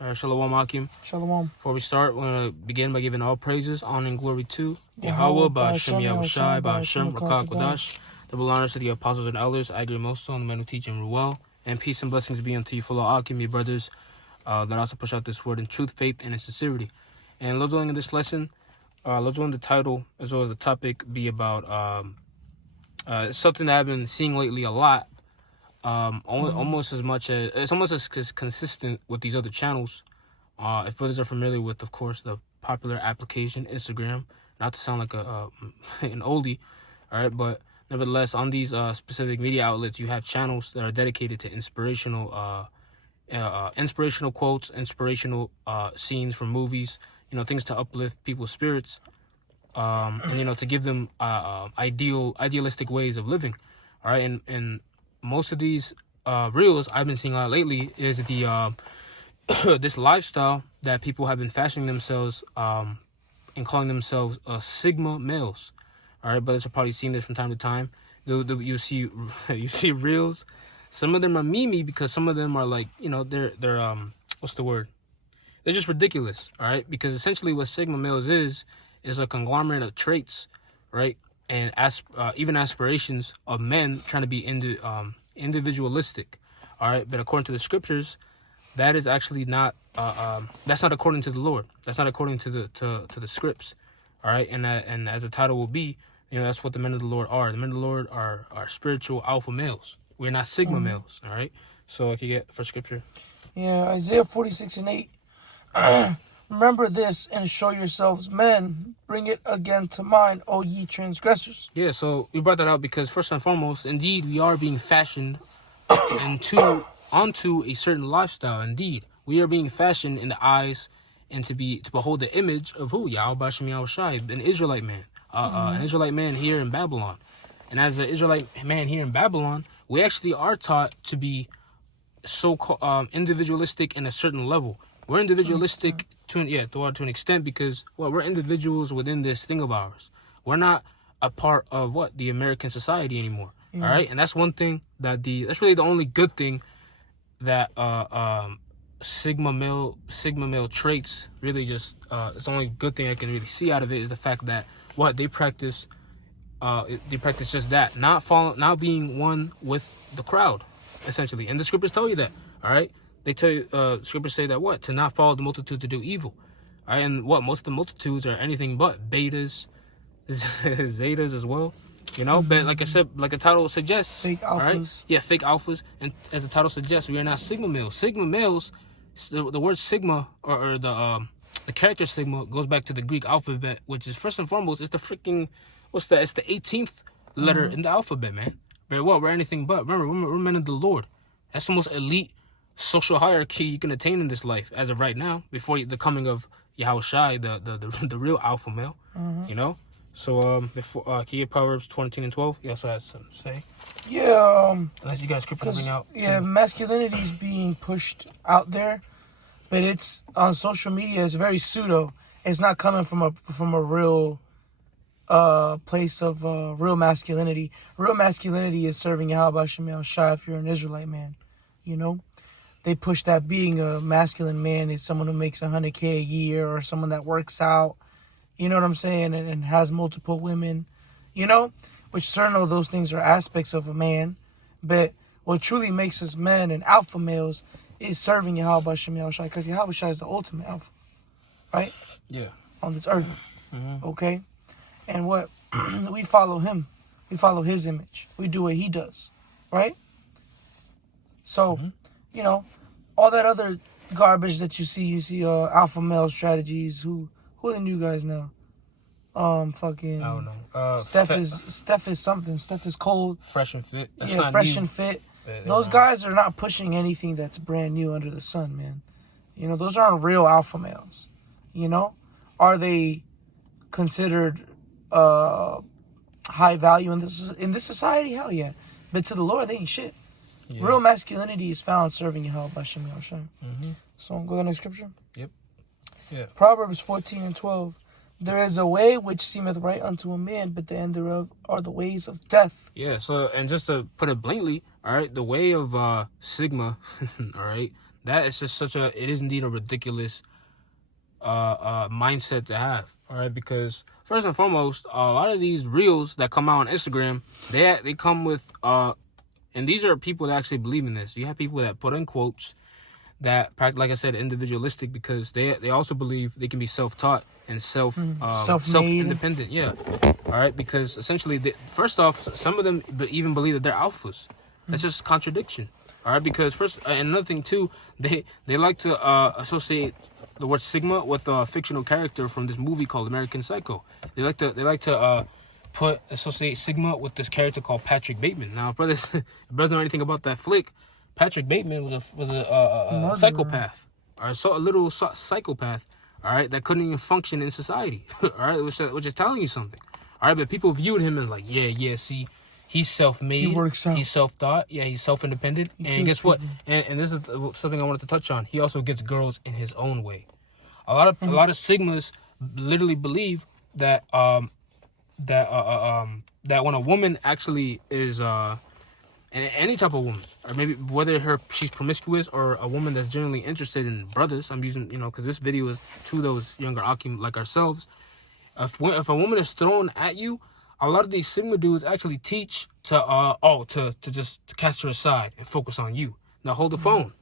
Shalom Akim. Shalom. Before we start, we're going to begin by giving all praises, honor, and glory to Yahweh, Ba'ashem Yahushai, Ba'ashem Rakak Wadash. Double honors to the apostles and elders, I agree most on the men who teach in Ruel. And peace and blessings be unto you, fellow Akim, your brothers, that also push out this word in truth, faith, and in sincerity. And Lord's willing in this lesson, Lord's willing the title as well as the topic be about something that I've been seeing lately a lot. Almost as much as it's almost as consistent with these other channels. If brothers are familiar with, of course, the popular application Instagram, not to sound like an oldie, all right, but nevertheless, on these specific media outlets, you have channels that are dedicated to inspirational quotes, inspirational scenes from movies, things to uplift people's spirits, and to give them idealistic ways of living, all right, and most of these reels I've been seeing lately is the this lifestyle that people have been fashioning themselves and calling themselves Sigma males. All right, brothers have probably seen this from time to time. You see reels. Some of them are memey because some of them are like they're what's the word? They're just ridiculous. All right, because essentially what Sigma males is a conglomerate of traits, right? And even aspirations of men trying to be individualistic, all right. But according to the scriptures, that is actually not. That's not according to the Lord. That's not according to the scripts, all right. And as the title will be, that's what the men of the Lord are. The men of the Lord are spiritual alpha males. We're not Sigma males, all right. So I can get for scripture. Yeah, Isaiah 46:8. Remember this and show yourselves men. Bring it again to mind, O ye transgressors. Yeah, so we brought that out because first and foremost, indeed, we are being fashioned onto a certain lifestyle. Indeed, we are being fashioned in the eyes and to behold the image of who? Yahweh Ba'ashem Yahushai, an Israelite man, an Israelite man here in Babylon. And as an Israelite man here in Babylon, we actually are taught to be so-called individualistic in a certain level. We're individualistic to an extent because we're individuals within this thing of ours. We're not a part of the American society anymore. All right, and that's one thing that's really the only good thing that Sigma male traits really just it's the only good thing I can really see out of it is the fact that they practice just that, not being one with the crowd, essentially. And the scriptures tell you that. All right. They tell you, scriptures say that to not follow the multitude to do evil. All right, and most of the multitudes are anything but betas, zetas as well. But like I said, like the title suggests, Fake alphas. All right? Yeah, fake alphas. And as the title suggests, we are not Sigma males. Sigma males, the word Sigma or the character Sigma goes back to the Greek alphabet, which is first and foremost, it's the freaking, it's the 18th letter in the alphabet, man. We're anything but. Remember, we're men of the Lord. That's the most elite social hierarchy you can attain in this life as of right now, before the coming of Yahushai, the real alpha male. So before can you get Proverbs 20:12? You also had something to say. Yeah. Unless you guys scripture bring out. Yeah, masculinity is being pushed out there, but it's on social media. It's very pseudo. It's not coming from a real place of real masculinity. Real masculinity is serving Yahweh Ba'ashem Yahushai if you're an Israelite man. They push that being a masculine man is someone who makes $100K a year or someone that works out, you know what I'm saying, and has multiple women, which certain of those things are aspects of a man. But what truly makes us men and alpha males is serving Yahweh Ba'ashem Yahushai, because Yahweh Shai is the ultimate alpha, right? Yeah. On this earth, okay? And we follow him. We follow his image. We do what he does, right? So... all that other garbage that you see alpha male strategies. Who are the new guys now? Fucking. I don't know. Steph is something. Steph is cold. Fresh and fit. That's yeah, not fresh new. and fit. Those guys are not pushing anything that's brand new under the sun, man. Those aren't real alpha males. Are they considered high value in this society? Hell yeah. But to the Lord, they ain't shit. Yeah. Real masculinity is found serving Yahweh Ba'ashem Yahushai. So go to the next scripture. Yep. Yeah. Proverbs 14:12. There is a way which seemeth right unto a man, but the end thereof are the ways of death. Yeah. So, and just to put it blatantly, all right, the way of Sigma, all right, that is just it is indeed a ridiculous mindset to have. All right, because first and foremost, a lot of these reels that come out on Instagram, they come with and these are people that actually believe in this. You have people that put in quotes that, like I said, individualistic, because they also believe they can be self-taught and self-independent. Yeah, all right, because essentially, first off, some of them even believe that they're alphas. That's just contradiction. All right, because first, and another thing too, they like to associate the word sigma with a fictional character from this movie called American Psycho. They like to associate sigma with this character called Patrick Bateman. Now, if brothers know anything about that flick, Patrick Bateman was a psychopath, or a little psychopath. All right, that couldn't even function in society. All right, which is telling you something. All right, but people viewed him as like, see, he's self-made, He works out. he's self-taught, he's self-independent, and guess what? And this is something I wanted to touch on. He also gets girls in his own way. A lot of Sigmas literally believe that that when a woman actually is any type of woman, or maybe whether she's promiscuous or a woman that's generally interested in brothers. I'm using, because this video is to those younger Akim like ourselves. If a woman is thrown at you, a lot of these Sigma dudes actually teach to just cast her aside and focus on you. Now hold the phone.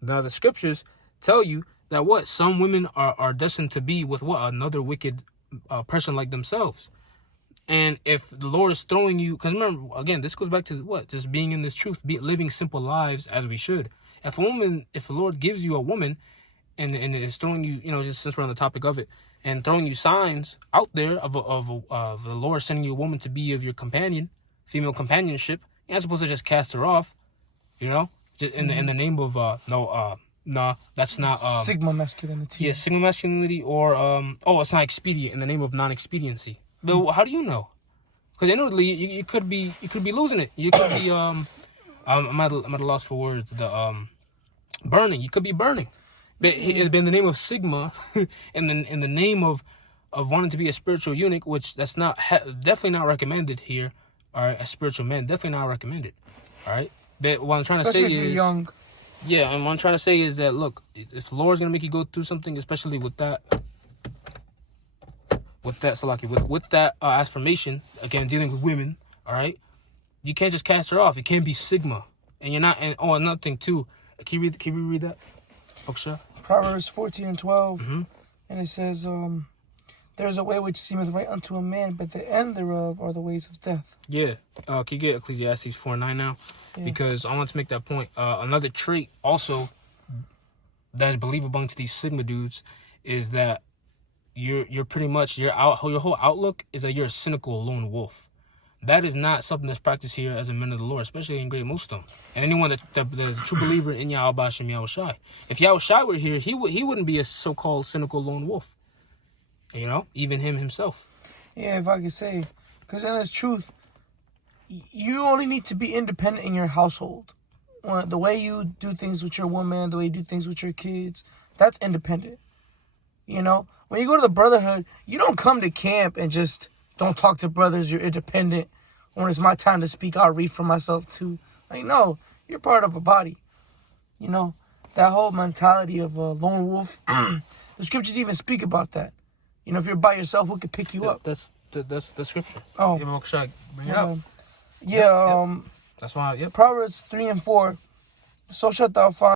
Now the scriptures tell you that some women are destined to be with another wicked person like themselves. And if the Lord is throwing you, because remember, again, this goes back to just being in this truth, living simple lives as we should. If the Lord gives you a woman, and is throwing you, just since we're on the topic of it, and throwing you signs out there of the Lord sending you a woman to be of your companion, female companionship, you're not supposed to just cast her off, just in the name of that's not Sigma masculinity. Yeah, Sigma masculinity, or it's not expedient, in the name of non-expediency. But how do you know? Because inwardly you could be losing it. You could be I'm at a loss for words. The burning. You could be burning. But it'd be in the name of Sigma, in the name of wanting to be a spiritual eunuch, which that's not definitely not recommended here. All right, a spiritual man, definitely not recommended. All right, but what I'm trying to say if you're is young. Yeah, and what I'm trying to say is that, look, if the Lord's gonna make you go through something, especially with that affirmation, again, dealing with women, all right, you can't just cast her off. You can't be Sigma, and you're not. And another thing too. Can you read that? Oksha? Proverbs 14:12, and it says, "There is a way which seemeth right unto a man, but the end thereof are the ways of death." Yeah. Can you get Ecclesiastes 4:9 now? Yeah. Because I want to make that point. Another trait also that is believed amongst these Sigma dudes is that you're pretty much your whole outlook is that you're a cynical lone wolf. That is not something that's practiced here as a man of the Lord, especially in Great Millstone. And anyone that is a true believer in Yahweh Hashem Yahushai. If Yahushai were here, he wouldn't be a so-called cynical lone wolf. Even him himself. Yeah, if I could say, because in this truth, you only need to be independent in your household. The way you do things with your woman, the way you do things with your kids, that's independent. When you go to the brotherhood, you don't come to camp and just don't talk to brothers. You're independent. When it's my time to speak, I'll read for myself too. No, you're part of a body. That whole mentality of a lone wolf. The scriptures even speak about that. If you're by yourself, who could pick you up? That's the scripture. Oh, bring it up. Yeah. That's why. Yep. Proverbs 3:4. So shalt thou find